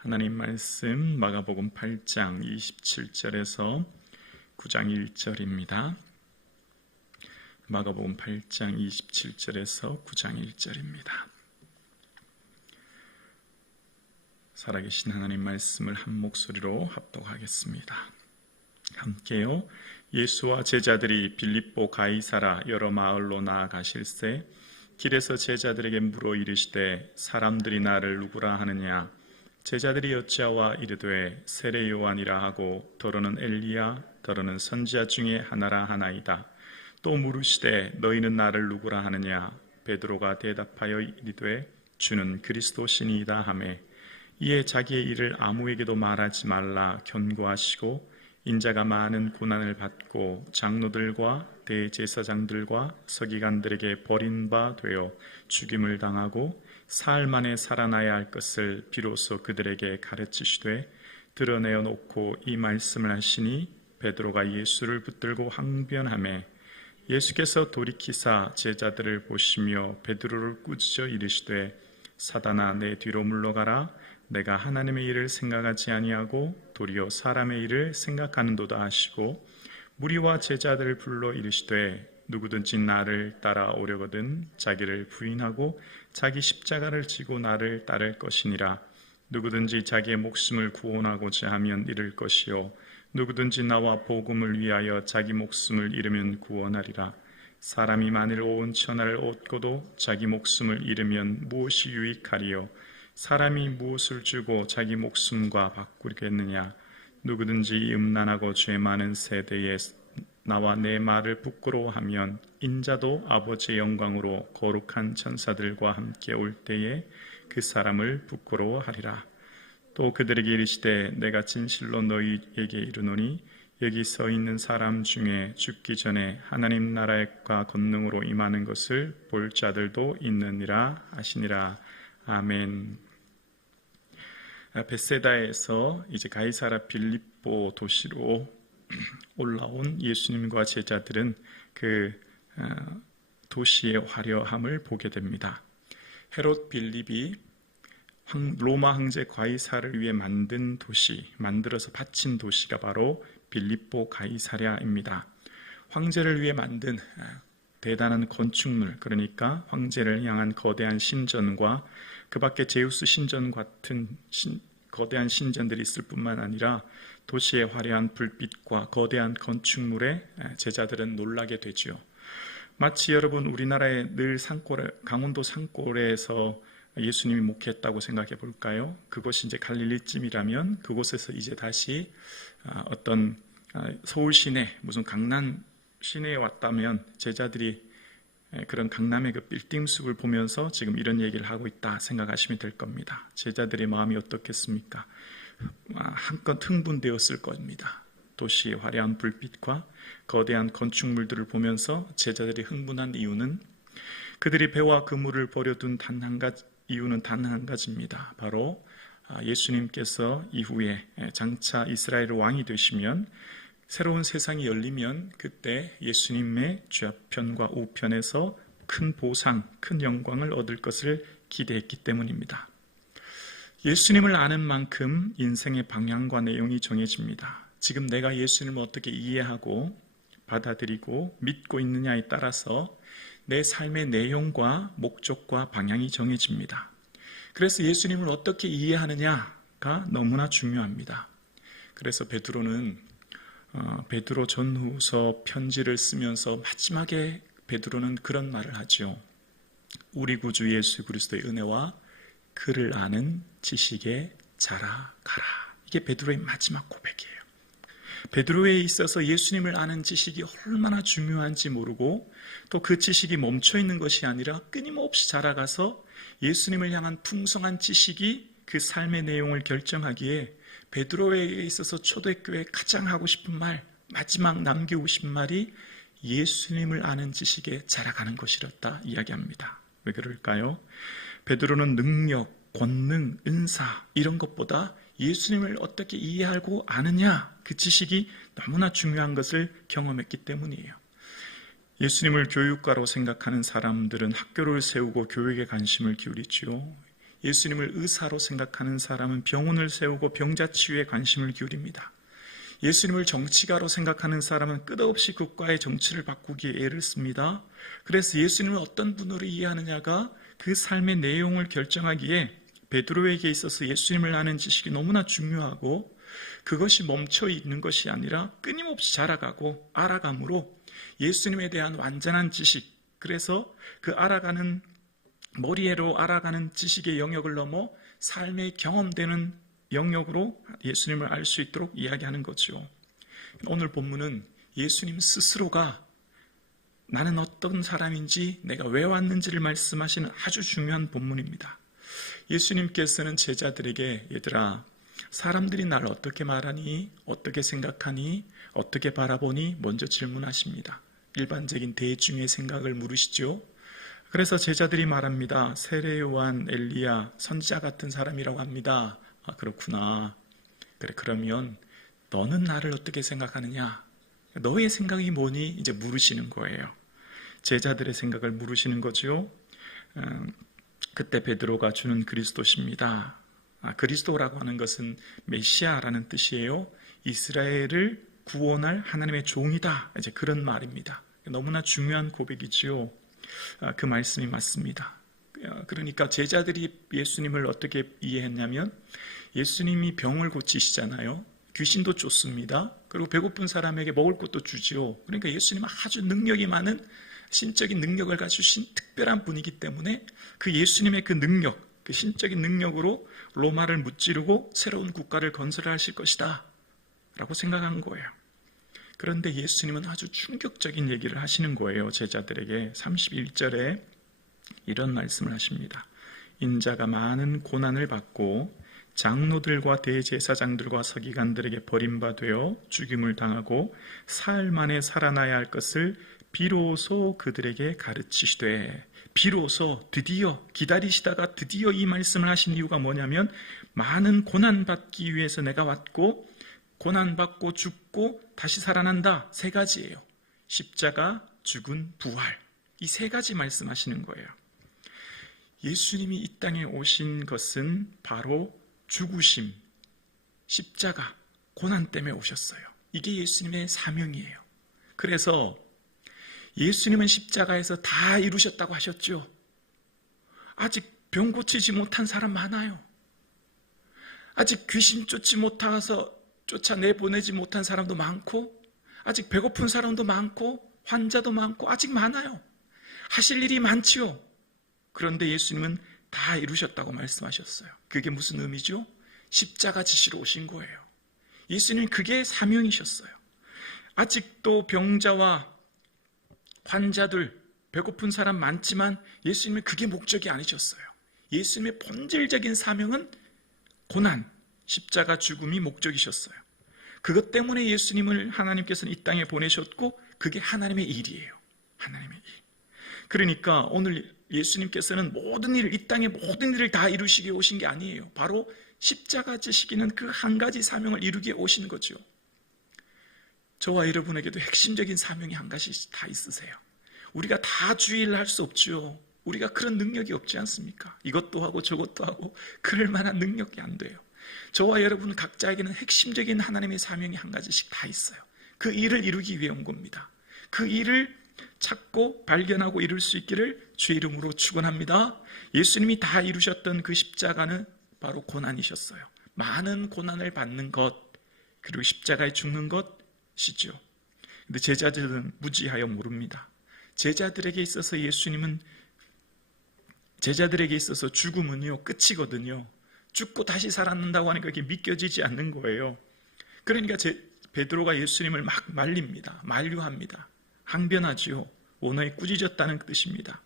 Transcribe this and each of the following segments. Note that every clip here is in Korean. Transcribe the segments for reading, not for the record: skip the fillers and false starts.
하나님 말씀 마가복음 8장 27절에서 9장 1절입니다. 마가복음 8장 27절에서 9장 1절입니다. 살아계신 하나님 말씀을 한 목소리로 합독하겠습니다. 함께요. 예수와 제자들이 빌립보 가이사라 여러 마을로 나아가실새 길에서 제자들에게 물어 이르시되 사람들이 나를 누구라 하느냐? 제자들이 여짜와 이르되 세례 요한이라 하고 더러는 엘리야 더러는 선지자 중에 하나라 하나이다. 또 물으시되 너희는 나를 누구라 하느냐? 베드로가 대답하여 이르되 주는 그리스도시니이다 하매 이에 자기의 일을 아무에게도 말하지 말라 견고하시고 인자가 많은 고난을 받고 장로들과 대제사장들과 서기관들에게 버린 바 되어 죽임을 당하고 사흘 만에 살아나야 할 것을 비로소 그들에게 가르치시되 드러내어 놓고 이 말씀을 하시니 베드로가 예수를 붙들고 항변하매 예수께서 돌이키사 제자들을 보시며 베드로를 꾸짖어 이르시되 사단아 내 뒤로 물러가라 내가 하나님의 일을 생각하지 아니하고 도리어 사람의 일을 생각하는도다 하시고 무리와 제자들을 불러 이르시되 누구든지 나를 따라오려거든 자기를 부인하고 자기 십자가를 지고 나를 따를 것이니라. 누구든지 자기의 목숨을 구원하고자 하면 잃을 것이요 누구든지 나와 복음을 위하여 자기 목숨을 잃으면 구원하리라. 사람이 만일 온 천하를 얻고도 자기 목숨을 잃으면 무엇이 유익하리요? 사람이 무엇을 주고 자기 목숨과 바꾸겠느냐? 누구든지 이 음란하고 죄 많은 세대에 나와 내 말을 부끄러워하면 인자도 아버지의 영광으로 거룩한 천사들과 함께 올 때에 그 사람을 부끄러워하리라. 또 그들에게 이르시되 내가 진실로 너희에게 이르노니 여기 서 있는 사람 중에 죽기 전에 하나님 나라과 권능으로 임하는 것을 볼 자들도 있느니라 하시니라. 아멘. 벳세다에서 이제 가이사라 빌립보 도시로 올라온 예수님과 제자들은 그 도시의 화려함을 보게 됩니다. 헤롯 빌립이 로마 황제 가이사를 위해 만든 도시, 만들어서 바친 도시가 바로 빌립보 가이사랴입니다. 황제를 위해 만든 대단한 건축물, 그러니까 황제를 향한 거대한 신전과 그 밖에 제우스 신전 같은 거대한 신전들이 있을 뿐만 아니라 도시의 화려한 불빛과 거대한 건축물에 제자들은 놀라게 되죠. 마치 여러분 우리나라의 늘 강원도 산골에서 예수님이 목회했다고 생각해 볼까요? 그것이 이제 갈릴리쯤이라면 그곳에서 이제 다시 어떤 서울 시내, 무슨 강남 시내에 왔다면 제자들이 그런 강남의 그 빌딩 숲을 보면서 지금 이런 얘기를 하고 있다 생각하시면 될 겁니다. 제자들의 마음이 어떻겠습니까? 한껏 흥분되었을 겁니다. 도시의 화려한 불빛과 거대한 건축물들을 보면서 제자들이 흥분한 이유는 그들이 배와 그물을 버려둔 이유는 단 한 가지입니다. 바로 예수님께서 이후에 장차 이스라엘 왕이 되시면 새로운 세상이 열리면 그때 예수님의 좌편과 우편에서 큰 보상, 큰 영광을 얻을 것을 기대했기 때문입니다. 예수님을 아는 만큼 인생의 방향과 내용이 정해집니다. 지금 내가 예수님을 어떻게 이해하고 받아들이고 믿고 있느냐에 따라서 내 삶의 내용과 목적과 방향이 정해집니다. 그래서 예수님을 어떻게 이해하느냐가 너무나 중요합니다. 그래서 베드로 전후서 편지를 쓰면서 마지막에 베드로는 그런 말을 하죠. 우리 구주 예수 그리스도의 은혜와 그를 아는 지식에 자라가라. 이게 베드로의 마지막 고백이에요. 베드로에 있어서 예수님을 아는 지식이 얼마나 중요한지 모르고 또 그 지식이 멈춰있는 것이 아니라 끊임없이 자라가서 예수님을 향한 풍성한 지식이 그 삶의 내용을 결정하기에 베드로에 있어서 초대교회에 가장 하고 싶은 말, 마지막 남기고 싶은 말이 예수님을 아는 지식에 자라가는 것이었다 이야기합니다. 왜 그럴까요? 베드로는 능력, 권능, 은사 이런 것보다 예수님을 어떻게 이해하고 아느냐 그 지식이 너무나 중요한 것을 경험했기 때문이에요. 예수님을 교육가로 생각하는 사람들은 학교를 세우고 교육에 관심을 기울이지요. 예수님을 의사로 생각하는 사람은 병원을 세우고 병자 치유에 관심을 기울입니다. 예수님을 정치가로 생각하는 사람은 끝없이 국가의 정치를 바꾸기에 애를 씁니다. 그래서 예수님을 어떤 분으로 이해하느냐가 그 삶의 내용을 결정하기에 베드로에게 있어서 예수님을 아는 지식이 너무나 중요하고, 그것이 멈춰 있는 것이 아니라 끊임없이 자라가고 알아감으로 예수님에 대한 완전한 지식, 그래서 그 알아가는 머리로 알아가는 지식의 영역을 넘어 삶의 경험되는 영역으로 예수님을 알 수 있도록 이야기하는 거죠. 오늘 본문은 예수님 스스로가 나는 어떤 사람인지, 내가 왜 왔는지를 말씀하시는 아주 중요한 본문입니다. 예수님께서는 제자들에게, 얘들아, 사람들이 나를 어떻게 말하니, 어떻게 생각하니, 어떻게 바라보니 먼저 질문하십니다. 일반적인 대중의 생각을 물으시죠. 그래서 제자들이 말합니다. 세례 요한, 엘리야, 선지자 같은 사람이라고 합니다. 아, 그렇구나. 그래, 그러면 너는 나를 어떻게 생각하느냐? 너의 생각이 뭐니? 이제 물으시는 거예요. 제자들의 생각을 물으시는 거죠. 그때 베드로가 주는 그리스도십니다. 그리스도라고 하는 것은 메시아라는 뜻이에요. 이스라엘을 구원할 하나님의 종이다. 이제 그런 말입니다. 너무나 중요한 고백이지요. 그 말씀이 맞습니다. 그러니까 제자들이 예수님을 어떻게 이해했냐면, 예수님이 병을 고치시잖아요. 귀신도 쫓습니다. 그리고 배고픈 사람에게 먹을 것도 주지요. 그러니까 예수님은 아주 능력이 많은 신적인 능력을 가지신 특별한 분이기 때문에 그 예수님의 그 능력, 그 신적인 능력으로 로마를 무찌르고 새로운 국가를 건설하실 것이다 라고 생각한 거예요. 그런데 예수님은 아주 충격적인 얘기를 하시는 거예요. 제자들에게 31절에 이런 말씀을 하십니다. 인자가 많은 고난을 받고 장로들과 대제사장들과 서기관들에게 버림받아 죽임을 당하고 사흘 만에 살아나야 할 것을 비로소 그들에게 가르치시되, 비로소, 드디어, 기다리시다가 드디어 이 말씀을 하신 이유가 뭐냐면, 많은 고난받기 위해서 내가 왔고 고난받고 죽고 다시 살아난다. 세 가지예요. 십자가, 죽은, 부활. 이 세 가지 말씀하시는 거예요. 예수님이 이 땅에 오신 것은 바로 죽으심, 십자가, 고난 때문에 오셨어요. 이게 예수님의 사명이에요. 그래서 예수님은 십자가에서 다 이루셨다고 하셨죠. 아직 병 고치지 못한 사람 많아요. 아직 귀신 쫓아내보내지 못한 사람도 많고, 아직 배고픈 사람도 많고, 환자도 많고, 아직 많아요. 하실 일이 많지요. 그런데 예수님은 다 이루셨다고 말씀하셨어요. 그게 무슨 의미죠? 십자가 지시러 오신 거예요. 예수님은 그게 사명이셨어요. 아직도 병자와 환자들, 배고픈 사람 많지만 예수님은 그게 목적이 아니셨어요. 예수님의 본질적인 사명은 고난, 십자가 죽음이 목적이셨어요. 그것 때문에 예수님을 하나님께서는 이 땅에 보내셨고, 그게 하나님의 일이에요. 하나님의 일. 그러니까 오늘 예수님께서는 이 땅의 모든 일을 다 이루시기에 오신 게 아니에요. 바로 십자가 지시기는 그 한 가지 사명을 이루기에 오신 거죠. 저와 여러분에게도 핵심적인 사명이 한 가지 다 있으세요. 우리가 다 주의를 할 수 없죠. 우리가 그런 능력이 없지 않습니까? 이것도 하고 저것도 하고 그럴 만한 능력이 안 돼요. 저와 여러분 각자에게는 핵심적인 하나님의 사명이 한 가지씩 다 있어요. 그 일을 이루기 위해 온 겁니다. 그 일을 찾고 발견하고 이룰 수 있기를 주의 이름으로 축원합니다. 예수님이 다 이루셨던 그 십자가는 바로 고난이셨어요. 많은 고난을 받는 것, 그리고 십자가에 죽는 것이죠. 근데 제자들은 무지하여 모릅니다. 제자들에게 있어서 죽음은요, 끝이거든요. 죽고 다시 살아난다고 하니까 그게 믿겨지지 않는 거예요. 그러니까 베드로가 예수님을 막 말립니다. 만류합니다. 항변하지요. 원어에 꾸짖었다는 뜻입니다.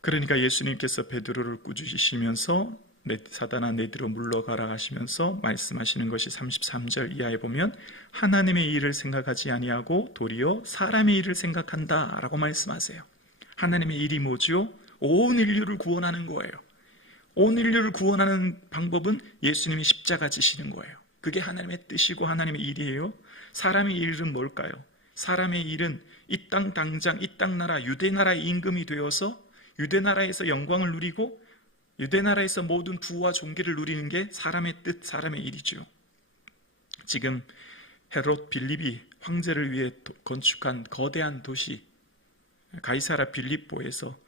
그러니까 예수님께서 베드로를 꾸짖으시면서 사단아 내뒤로 물러가라 하시면서 말씀하시는 것이 33절 이하에 보면, 하나님의 일을 생각하지 아니하고 도리어 사람의 일을 생각한다 라고 말씀하세요. 하나님의 일이 뭐지요? 온 인류를 구원하는 거예요. 온 인류를 구원하는 방법은 예수님이 십자가 지시는 거예요. 그게 하나님의 뜻이고 하나님의 일이에요. 사람의 일은 뭘까요? 사람의 일은 이 땅 당장 이 땅 나라 유대 나라의 임금이 되어서 유대 나라에서 영광을 누리고 유대 나라에서 모든 부와 존귀를 누리는 게 사람의 뜻, 사람의 일이죠. 지금 헤롯 빌립이 황제를 위해 건축한 거대한 도시 가이사라 빌립보에서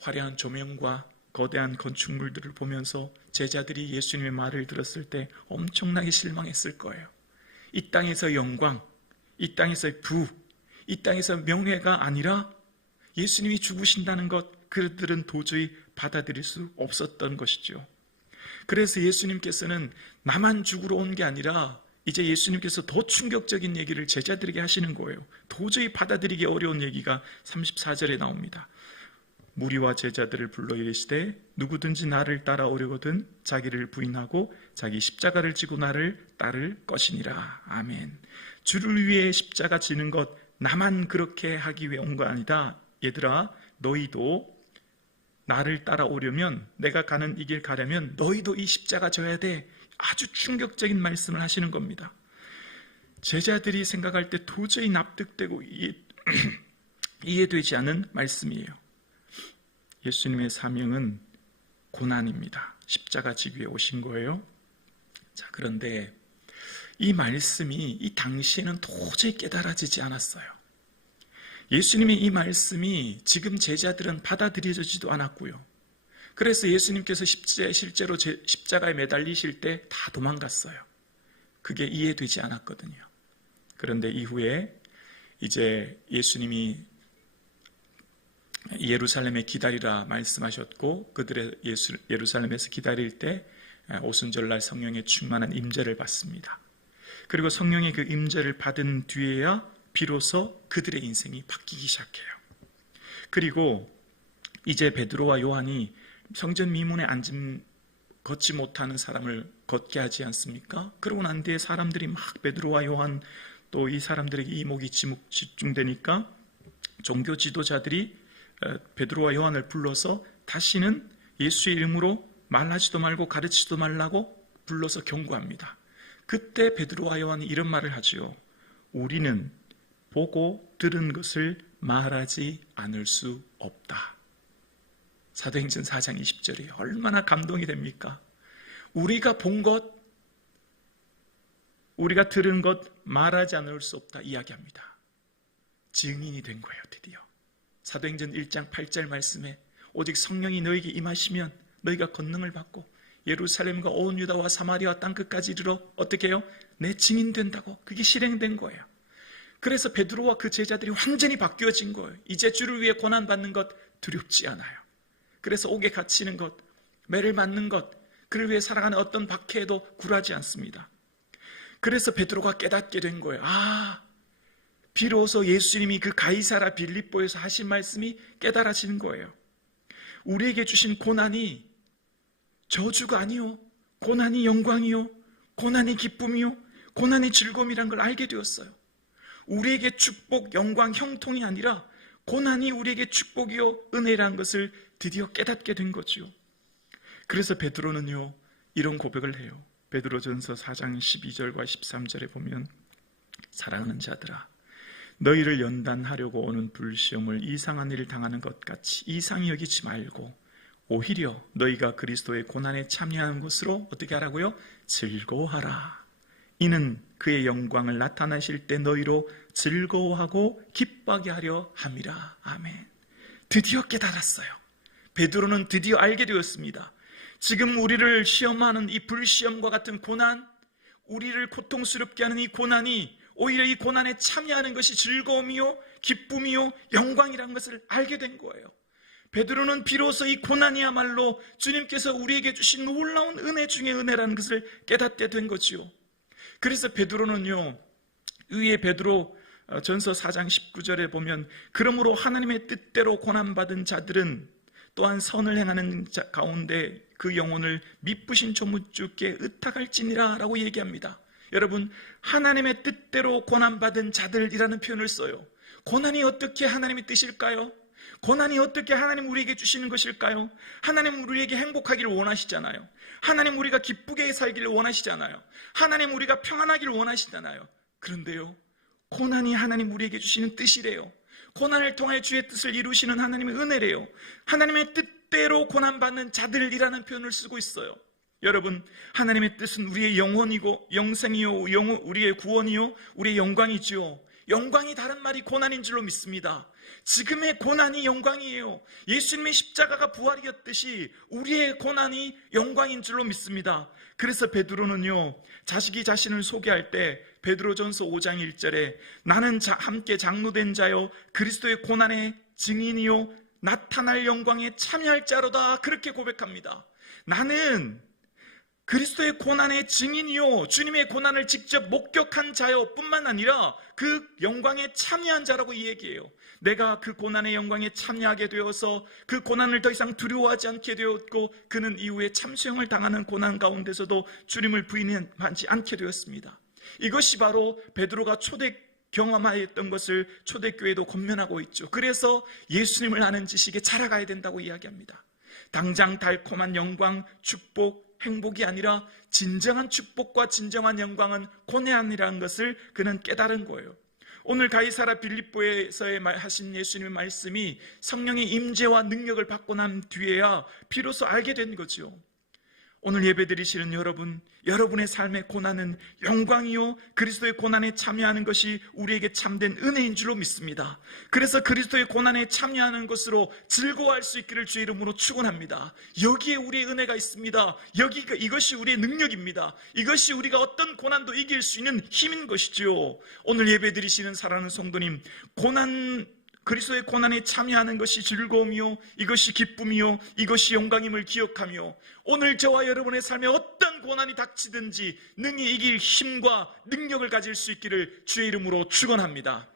화려한 조명과 거대한 건축물들을 보면서 제자들이 예수님의 말을 들었을 때 엄청나게 실망했을 거예요. 이 땅에서 영광, 이 땅에서의 부, 이 땅에서 명예가 아니라 예수님이 죽으신다는 것, 그들은 도저히 받아들일 수 없었던 것이죠. 그래서 예수님께서는 나만 죽으러 온 게 아니라 이제 예수님께서 더 충격적인 얘기를 제자들에게 하시는 거예요. 도저히 받아들이기 어려운 얘기가 34절에 나옵니다. 무리와 제자들을 불러 이르시되 누구든지 나를 따라오려거든 자기를 부인하고 자기 십자가를 지고 나를 따를 것이니라. 아멘. 주를 위해 십자가 지는 것, 나만 그렇게 하기 위해 온 거 아니다. 얘들아, 너희도 나를 따라오려면, 내가 가는 이 길 가려면 너희도 이 십자가 져야 돼. 아주 충격적인 말씀을 하시는 겁니다. 제자들이 생각할 때 도저히 납득되고 이해되지 않는 말씀이에요. 예수님의 사명은 고난입니다. 십자가 지기 위해 오신 거예요. 자, 그런데 이 말씀이 이 당시에는 도저히 깨달아지지 않았어요. 예수님의 이 말씀이 지금 제자들은 받아들여지지도 않았고요. 그래서 예수님께서 실제로 십자가에 매달리실 때 다 도망갔어요. 그게 이해되지 않았거든요. 그런데 이후에 이제 예수님이 예루살렘에 기다리라 말씀하셨고, 그들의 예루살렘에서 기다릴 때 오순절날 성령의 충만한 임재를 받습니다. 그리고 성령의 그 임재를 받은 뒤에야 비로소 그들의 인생이 바뀌기 시작해요. 그리고 이제 베드로와 요한이 성전 미문에 걷지 못하는 사람을 걷게 하지 않습니까? 그러고 난 뒤에 사람들이 막 베드로와 요한, 또 이 사람들에게 이목이 집중되니까 종교 지도자들이 베드로와 요한을 불러서 다시는 예수의 이름으로 말하지도 말고 가르치지도 말라고 불러서 경고합니다. 그때 베드로와 요한이 이런 말을 하지요. 우리는 보고 들은 것을 말하지 않을 수 없다. 사도행전 4장 20절이 얼마나 감동이 됩니까? 우리가 본 것, 우리가 들은 것 말하지 않을 수 없다 이야기합니다. 증인이 된 거예요. 드디어 사도행전 1장 8절 말씀에 오직 성령이 너에게 임하시면 너희가 권능을 받고 예루살렘과 온 유다와 사마리아 땅끝까지 이르러 어떻게 해요? 내 증인 된다고. 그게 실행된 거예요. 그래서 베드로와 그 제자들이 완전히 바뀌어진 거예요. 이제 주를 위해 고난받는 것 두렵지 않아요. 그래서 옥에 갇히는 것, 매를 맞는 것, 그를 위해 살아가는 어떤 박해에도 굴하지 않습니다. 그래서 베드로가 깨닫게 된 거예요. 비로소 예수님이 그 가이사라 빌립보에서 하신 말씀이 깨달아지는 거예요. 우리에게 주신 고난이 저주가 아니요, 고난이 영광이요, 고난이 기쁨이요, 고난이 즐거움이란 걸 알게 되었어요. 우리에게 축복, 영광, 형통이 아니라 고난이 우리에게 축복이요 은혜라는 것을 드디어 깨닫게 된 거죠. 그래서 베드로는요 이런 고백을 해요. 베드로전서 4장 12절과 13절에 보면 사랑하는 자들아, 너희를 연단하려고 오는 불시험을 이상한 일을 당하는 것 같이 이상히 여기지 말고 오히려 너희가 그리스도의 고난에 참여하는 것으로 어떻게 하라고요? 즐거워하라. 이는 그의 영광을 나타나실 때 너희로 즐거워하고 기뻐하게 하려 함이라. 아멘. 드디어 깨달았어요. 베드로는 드디어 알게 되었습니다. 지금 우리를 시험하는 이 불시험과 같은 고난, 우리를 고통스럽게 하는 이 고난이 오히려 이 고난에 참여하는 것이 즐거움이요, 기쁨이요, 영광이라는 것을 알게 된 거예요. 베드로는 비로소 이 고난이야말로 주님께서 우리에게 주신 놀라운 은혜 중의 은혜라는 것을 깨닫게 된 거지요. 그래서 베드로는요, 위에 베드로 전서 4장 19절에 보면 그러므로 하나님의 뜻대로 고난받은 자들은 또한 선을 행하는 자 가운데 그 영혼을 미쁘신 조무주께 의탁할지니라 라고 얘기합니다. 여러분, 하나님의 뜻대로 고난받은 자들이라는 표현을 써요. 고난이 어떻게 하나님의 뜻일까요? 고난이 어떻게 하나님 우리에게 주시는 것일까요? 하나님 우리에게 행복하기를 원하시잖아요. 하나님 우리가 기쁘게 살기를 원하시잖아요. 하나님 우리가 평안하기를 원하시잖아요. 그런데요, 고난이 하나님 우리에게 주시는 뜻이래요. 고난을 통해 주의 뜻을 이루시는 하나님의 은혜래요. 하나님의 뜻 뜻대로 고난받는 자들이라는 표현을 쓰고 있어요. 여러분, 하나님의 뜻은 우리의 영혼이고 영생이요, 우리의 구원이요, 우리의 영광이지요. 영광이 다른 말이 고난인 줄로 믿습니다. 지금의 고난이 영광이에요. 예수님의 십자가가 부활이었듯이 우리의 고난이 영광인 줄로 믿습니다. 그래서 베드로는요, 자식이 자신을 소개할 때 베드로전서 5장 1절에 나는 함께 장로된 자요 그리스도의 고난의 증인이요 나타날 영광에 참여할 자로다, 그렇게 고백합니다. 나는 그리스도의 고난의 증인이요 주님의 고난을 직접 목격한 자요 뿐만 아니라 그 영광에 참여한 자라고 이 얘기해요. 내가 그 고난의 영광에 참여하게 되어서 그 고난을 더 이상 두려워하지 않게 되었고, 그는 이후에 참수형을 당하는 고난 가운데서도 주님을 부인하지 않게 되었습니다. 이것이 바로 베드로가 초대 경험하였던 것을 초대교회도 권면하고 있죠. 그래서 예수님을 아는 지식에 자라가야 된다고 이야기합니다. 당장 달콤한 영광, 축복, 행복이 아니라 진정한 축복과 진정한 영광은 고난이라는 것을 그는 깨달은 거예요. 오늘 가이사라 빌립보에서 하신 예수님의 말씀이 성령의 임재와 능력을 받고 난 뒤에야 비로소 알게 된 거죠. 오늘 예배드리시는 여러분, 여러분의 삶의 고난은 영광이요 그리스도의 고난에 참여하는 것이 우리에게 참된 은혜인 줄로 믿습니다. 그래서 그리스도의 고난에 참여하는 것으로 즐거워할 수 있기를 주의 이름으로 축원합니다. 여기에 우리의 은혜가 있습니다. 이것이 우리의 능력입니다. 이것이 우리가 어떤 고난도 이길 수 있는 힘인 것이죠. 오늘 예배드리시는 사랑하는 성도님, 그리스도의 고난에 참여하는 것이 즐거움이요, 이것이 기쁨이요, 이것이 영광임을 기억하며 오늘 저와 여러분의 삶에 어떤 고난이 닥치든지 능히 이길 힘과 능력을 가질 수 있기를 주의 이름으로 축원합니다.